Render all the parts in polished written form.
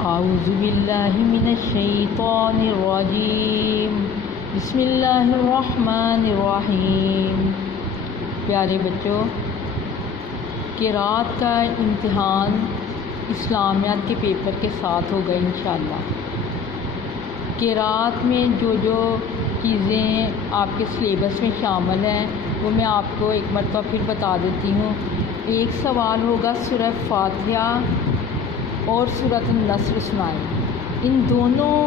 اعوذ باللہ من الشیطان الرجیم بسم اللہ الرحمن الرحیم۔ پیارے بچوں، قرأت کا امتحان اسلامیات کے پیپر کے ساتھ ہوگا انشاءاللہ۔ قرأت میں جو چیزیں آپ کے سلیبس میں شامل ہیں وہ میں آپ کو ایک مرتبہ پھر بتا دیتی ہوں۔ ایک سوال ہوگا سورہ فاتحہ اور سورۃ النصر سنائیں۔ ان دونوں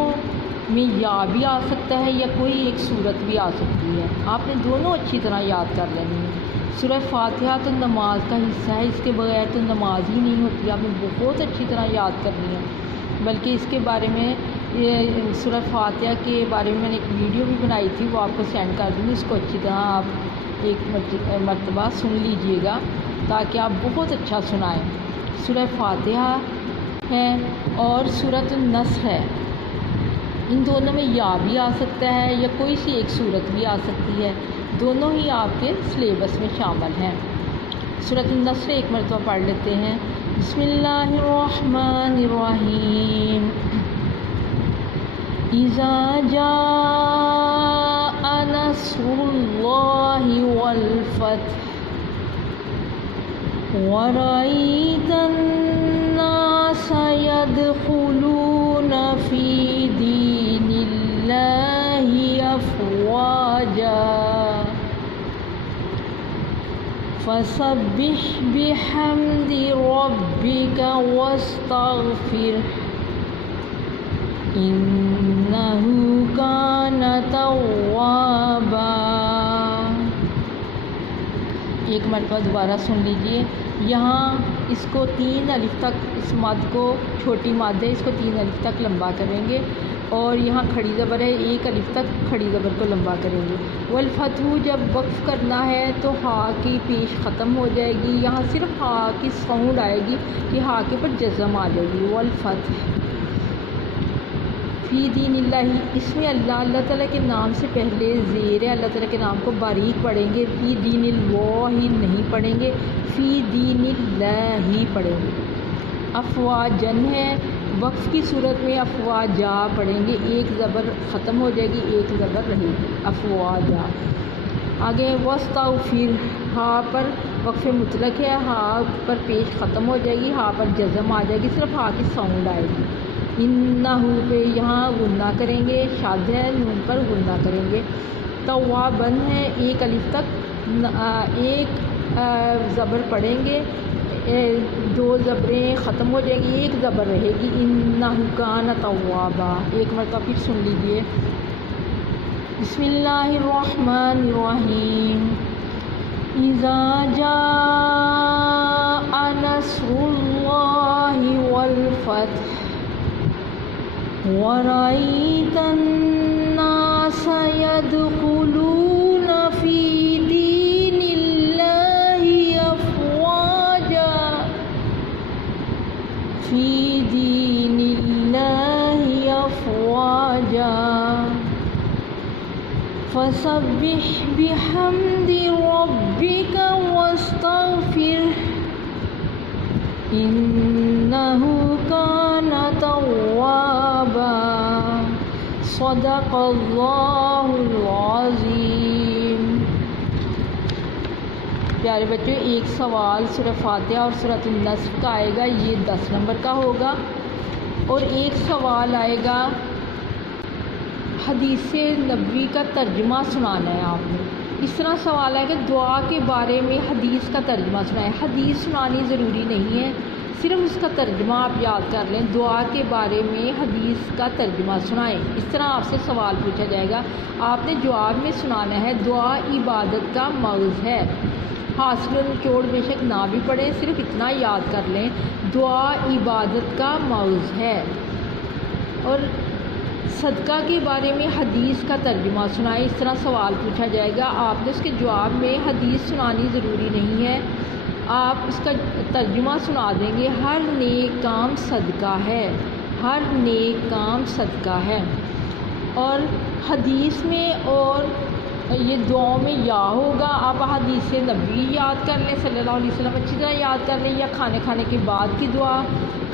میں یا بھی آ سکتا ہے یا کوئی ایک صورت بھی آ سکتی ہے، آپ نے دونوں اچھی طرح یاد کر لینی ہے۔ سورہ فاتحہ تو نماز کا حصہ ہے، اس کے بغیر تو نماز ہی نہیں ہوتی، آپ نے بہت اچھی طرح یاد کرنی ہے۔ بلکہ اس کے بارے میں سورہ فاتحہ کے بارے میں نے ایک ویڈیو بھی بنائی تھی، وہ آپ کو سینڈ کر دوں گی، اس کو اچھی طرح آپ ایک مرتبہ سن لیجئے گا تاکہ آپ بہت اچھا سنائیں۔ سورہ فاتحہ ہے اور سورۃ النصر ہے، ان دونوں میں یا بھی آ سکتا ہے یا کوئی سی ایک صورت بھی آ سکتی ہے، دونوں ہی آپ کے سلیبس میں شامل ہیں۔ سورۃ النصر ایک مرتبہ پڑھ لیتے ہیں۔ بسم اللہ الرحمن الرحیم۔ اذا جاء نصر اللہ والفتح ورأيت الناس يدخلون في دين الله أفواجا فسبح بحمد ربك واستغفره إنه كان توابا۔ ایک مرتبہ دوبارہ سن لیجئے۔ یہاں اس کو 3 الف تک، اس مد کو چھوٹی مد ہے، اس کو 3 الف تک لمبا کریں گے، اور یہاں کھڑی زبر ہے، 1 الف تک کھڑی زبر کو لمبا کریں گے۔ والفتح جب وقف کرنا ہے تو ہا کی پیش ختم ہو جائے گی، یہاں صرف ہا کی ساؤنڈ آئے گی کہ ہا کے اوپر جزم آ جائے گی۔ والفتح فی دین اللہ، اس میں اللہ تعالیٰ کے نام سے پہلے زیر ہے، اللہ تعالیٰ کے نام کو باریک پڑھیں گے، فی دین اللہ ہی نہیں پڑھیں گے، فی دین اللہ ہی پڑھیں گے۔ افواجن ہے، وقف کی صورت میں افواجا پڑھیں گے، ایک زبر ختم ہو جائے گی، ایک زبر رہے گی، افواجا۔ آگے واستغفر، ہا پر وقف مطلق ہے، ہا پر پیش ختم ہو جائے گی، ہا پر جزم آ جائے گی، صرف ہا کی ساؤنڈ آئے گی۔ انہو پہ یہاں غنہ کریں گے، شاد ہے، نون پر غنہ کریں گے۔ توابن ہے، 1 الف تک ایک زبر پڑھیں گے، 2 زبریں ختم ہو جائیں گی، 1 زبر رہے گی۔ انہو کان توابا، ایک مرتبہ پھر سن لیجئے۔ بسم اللہ الرحمن الرحیم۔ اذا جاء نصر اللہ والفتح ورأيت الناس يدخلون في دين الله أفواجا في دين الله أفواجا فسبح بحمد ربك واستغفره إنه كان توابا۔ صدق اللہ العظیم۔ پیارے بچوں، ایک سوال سورہ فاتحہ اور سورۃ النصر کا آئے گا، یہ 10 نمبر کا ہوگا، اور ایک سوال آئے گا حدیث نبوی کا ترجمہ سنانا ہے آپ نے۔ اس طرح سوال ہے کہ دعا کے بارے میں حدیث کا ترجمہ سنائیں۔ حدیث سنانی ضروری نہیں ہے، صرف اس کا ترجمہ آپ یاد کر لیں۔ دعا کے بارے میں حدیث کا ترجمہ سنائیں، اس طرح آپ سے سوال پوچھا جائے گا، آپ نے جواب میں سنانا ہے دعا عبادت کا مغز ہے۔ حاصل و نچوڑ بے شک نہ بھی پڑھیں، صرف اتنا یاد کر لیں دعا عبادت کا مغز ہے۔ اور صدقہ کے بارے میں حدیث کا ترجمہ سنائیں، اس طرح سوال پوچھا جائے گا، آپ نے اس کے جواب میں حدیث سنانی ضروری نہیں ہے، آپ اس کا ترجمہ سنا دیں گے۔ ہر نیک کام صدقہ ہے، ہر نیک کام صدقہ ہے۔ اور حدیث میں اور یہ دعاؤں میں یا ہوگا، آپ حدیث نبوی یاد کر لیں صلی اللہ علیہ وسلم، اچھی طرح یاد کر لیں، یا کھانے کے بعد کی دعا،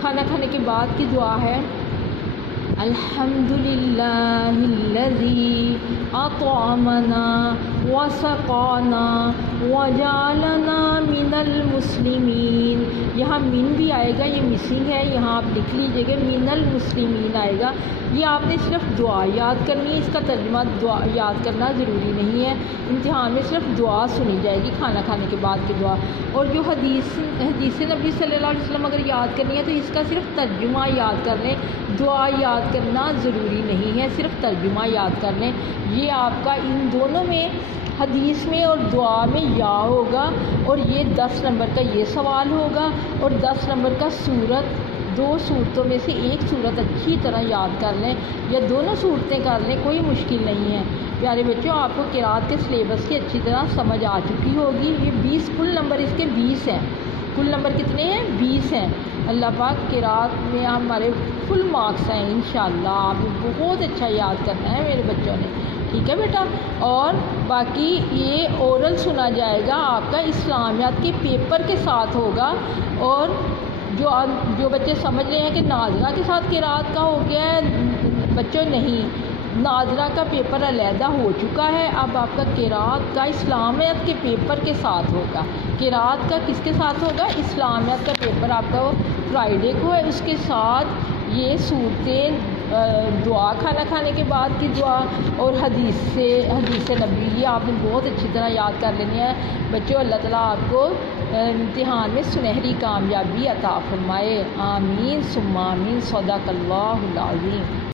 کھانا کھانے کے بعد کی دعا ہے الحمدللہ الذی اطعمنا وسقانا وجعلنا من المسلمین. یہاں من بھی آئے گا، یہ مسنگ ہے، یہاں آپ لکھ لیجئے گا من المسلمین آئے گا. یہ آپ نے صرف دعا یاد کرنی ہے، اس کا ترجمہ دعا یاد کرنا ضروری نہیں ہے. امتحان میں صرف دعا سنی جائے گی کھانا کھانے کے بعد کی دعا. اور جو حدیث نبی صلی اللہ علیہ وسلم اگر یاد کرنی ہے تو اس کا صرف ترجمہ یاد کر لیں، دعا یاد کرنا ضروری نہیں ہے، صرف ترجمہ یاد کر لیں. یہ آپ کا ان دونوں میں حدیث میں اور دعا میں یا ہوگا، اور یہ 10 نمبر کا یہ سوال ہوگا، اور 10 نمبر کا سورت. 2 صورتوں میں سے ایک صورت اچھی طرح یاد کر لیں یا دونوں صورتیں کر لیں، کوئی مشکل نہیں ہے. پیارے بچوں، آپ کو قرأت کے سلیبس کی اچھی طرح سمجھ آ چکی ہوگی. یہ 20 کل نمبر اس کے 20 ہیں. کل نمبر کتنے ہیں؟ 20 ہیں. اللہ پاک قرأت میں ہمارے فل مارکس ہیں انشاءاللہ. آپ بہت اچھا یاد کرنا ہے میرے بچوں نے، ٹھیک ہے بیٹا. اور باقی یہ اورل سنا جائے گا آپ کا اسلامیات کے پیپر کے ساتھ ہوگا. اور جو بچے سمجھ رہے ہیں کہ ناظرہ کے ساتھ قرأت کا ہو گیا ہے، بچوں نہیں، ناظرہ کا پیپر علیحدہ ہو چکا ہے. اب آپ کا قرأت کا اسلامیات کے پیپر کے ساتھ ہوگا. قرأت کا کس کے ساتھ ہوگا؟ اسلامیات کا پیپر آپ کا فرائیڈے کو ہے. اس کے ساتھ یہ صورتیں، دعا کھانا کھانے کے بعد کی دعا اور حدیث نبی، یہ آپ نے بہت اچھی طرح یاد کر لینی ہے بچوں. اللہ تعالیٰ آپ کو امتحان میں سنہری کامیابی عطا فرمائے. آمین ثم آمین. صدق اللہ العظیم.